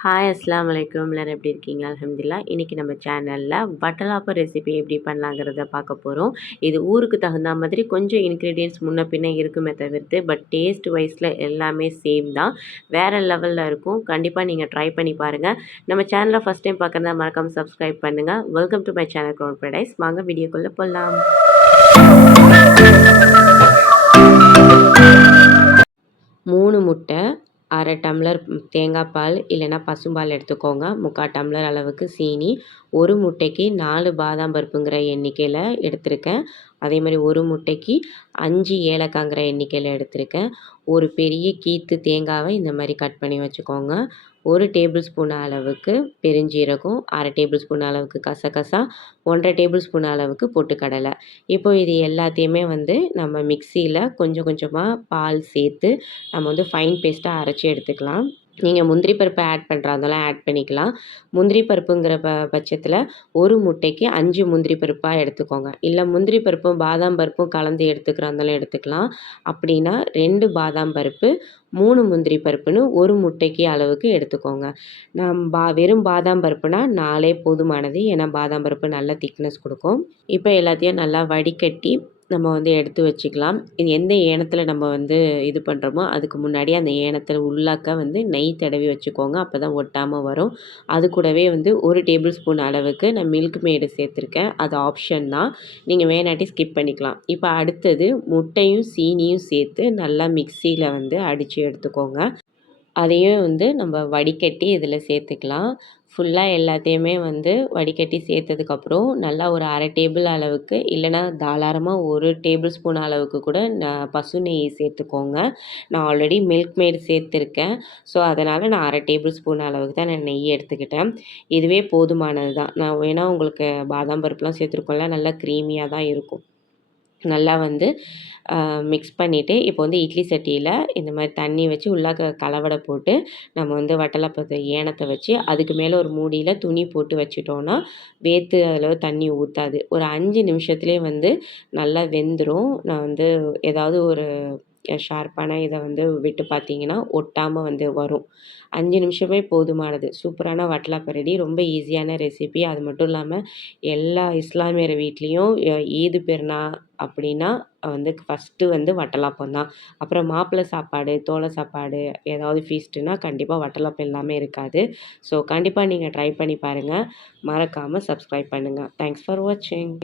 Hi அஸ்லாம் வலைக்கம் எல்லோரும் எப்படி இருக்கீங்க? அலமதுல்லா இன்றைக்கி நம்ம சேனலில் வட்டலாப்பம் ரெசிபி எப்படி பண்ணலாங்கிறத பார்க்க போகிறோம் இது ஊருக்கு தகுந்த மாதிரி கொஞ்சம் இன்க்ரீடியன்ஸ் முன்ன பின்ன இருக்குமே தவிர்த்து பட் டேஸ்ட் வைஸில் எல்லாமே சேம் தான். வேறு லெவலில் இருக்கும். கண்டிப்பாக நீங்கள் ட்ரை பண்ணி பாருங்கள் நம்ம சேனலை ஃபஸ்ட் டைம் பார்க்குறதா மறக்காமல் சப்ஸ்கிரைப் பண்ணுங்கள் welcome to my channel ground paradise வாங்க வீடியோக்குள்ளே போகலாம் மூணு முட்டை அரை டம்ளர் தேங்காய் பால் இல்லைன்னா பசும்பால் எடுத்துக்கோங்க. முக்கால் டம்ளர் அளவுக்கு சீனி ஒரு முட்டைக்கு நாலு பாதாம் பருப்புங்கிற எண்ணிக்கையில் எடுத்திருக்கேன். அதே மாதிரி ஒரு முட்டைக்கு அஞ்சு ஏலக்காங்கிற எண்ணிக்கையில் எடுத்திருக்கேன். ஒரு பெரிய கீத்து தேங்காவை இந்த மாதிரி கட் பண்ணி வச்சுக்கோங்க. ஒரு டேபிள் ஸ்பூன் அளவுக்கு பெருஞ்சீரகம் அரை டேபிள் ஸ்பூன் அளவுக்கு கசகசா ஒன்றரை டேபிள் ஸ்பூன் அளவுக்கு பொட்டுக்கடலை. இப்போ இது எல்லாத்தையுமே வந்து நம்ம மிக்சியில் கொஞ்சம் கொஞ்சமாக பால் சேர்த்து நம்ம வந்து ஃபைன் பேஸ்ட்டாக அரைச்சி எடுத்துக்கலாம். நீங்கள் முந்திரி பருப்பை ஆட் பண்ணுறாதெல்லாம் ஆட் பண்ணிக்கலாம். முந்திரி பருப்புங்கிற ப பட்சத்தில் ஒரு முட்டைக்கு அஞ்சு முந்திரி பருப்பாக எடுத்துக்கோங்க. இல்லை முந்திரி பருப்பும் பாதாம் பருப்பும் கலந்து எடுத்துக்கிறாந்தாலும் எடுத்துக்கலாம். அப்படின்னா ரெண்டு பாதாம் பருப்பு மூணு முந்திரி பருப்புன்னு ஒரு முட்டைக்கு அளவுக்கு எடுத்துக்கோங்க. நான் பா வெறும் பாதாம் பருப்புனா நாலே போதுமானது. ஏன்னா பாதாம் பருப்பு நல்ல திக்னஸ் கொடுக்கும். இப்போ எல்லாத்தையும் நல்லா வடிகட்டி நம்ம வந்து எடுத்து வச்சுக்கலாம். இது எந்த ஏனத்தில் நம்ம வந்து இது பண்ணுறோமோ அதுக்கு முன்னாடி அந்த ஏனத்தில் உள்ளாக்க வந்து நெய் தடவி வச்சுக்கோங்க. அப்போ தான் ஒட்டாமல் வரும். அது கூடவே வந்து ஒரு டேபிள் ஸ்பூன் அளவுக்கு நான் மில்க் மேடு சேர்த்துருக்கேன். அது ஆப்ஷன் தான். நீங்கள் வேணாட்டி ஸ்கிப் பண்ணிக்கலாம். இப்போ அடுத்தது முட்டையும் சீனியும் சேர்த்து நல்லா மிக்சியில் வந்து அடித்து எடுத்துக்கோங்க. அதையும் வந்து நம்ம வடிகட்டி இதில் சேர்த்துக்கலாம். ஃபுல்லாக எல்லாத்தையுமே வந்து வடிகட்டி சேர்த்ததுக்கப்புறம் நல்லா ஒரு அரை டேபிள் அளவுக்கு இல்லைனா தாராளமாக ஒரு டேபிள் ஸ்பூன் அளவுக்கு கூட நான் பசு நெய் சேர்த்துக்கோங்க. நான் ஆல்ரெடி மில்க் மேட் சேர்த்துருக்கேன். ஸோ அதனால் நான் அரை டேபிள் ஸ்பூன் அளவுக்கு தான் நான் நெய் எடுத்துக்கிட்டேன். இதுவே போதுமானது தான் நான் வேணால் உங்களுக்கு பாதாம் பருப்புலாம் சேர்த்துருக்கோம்ல நல்லா க்ரீமியாக தான் இருக்கும். நல்லா வந்து மிக்ஸ் பண்ணிவிட்டு இப்போ வந்து இட்லி சட்டியில் இந்த மாதிரி தண்ணி வச்சு உள்ளாக்க கலவடை போட்டு நம்ம வந்து வட்டலப்பத்தை ஏனத்தை வச்சு அதுக்கு மேலே ஒரு மூடியில் துணி போட்டு வச்சுட்டோன்னா வேத்து அதில் தண்ணி ஊற்றாது ஒரு அஞ்சு நிமிஷத்துலேயே வந்து நல்லா வெந்துடும் நான் வந்து ஏதாவது ஒரு ஷார்ப்பான இதை வந்து விட்டு பார்த்தீங்கன்னா ஒட்டாமல் வந்து வரும். அஞ்சு நிமிஷமே போதுமானது. சூப்பரான வட்டலாப்பம் ரெடி ரொம்ப ஈஸியான ரெசிபி. அது மட்டும் இல்லாமல் எல்லா இஸ்லாமியர் வீட்லேயும் ஈது பெருனா அப்படின்னா வந்து ஃபஸ்ட்டு வந்து வட்டலாப்பம் தான். அப்புறம் மாப்பிள்ளை சாப்பாடு தோலை சாப்பாடு ஏதாவது ஃபீஸ்ட்டுனா கண்டிப்பாக வட்டலாப்பம் எல்லாமே இருக்காது. ஸோ கண்டிப்பாக நீங்கள் ட்ரை பண்ணி பாருங்கள் மறக்காமல் சப்ஸ்கிரைப் பண்ணுங்கள் தேங்க்ஸ் ஃபார் வாட்சிங்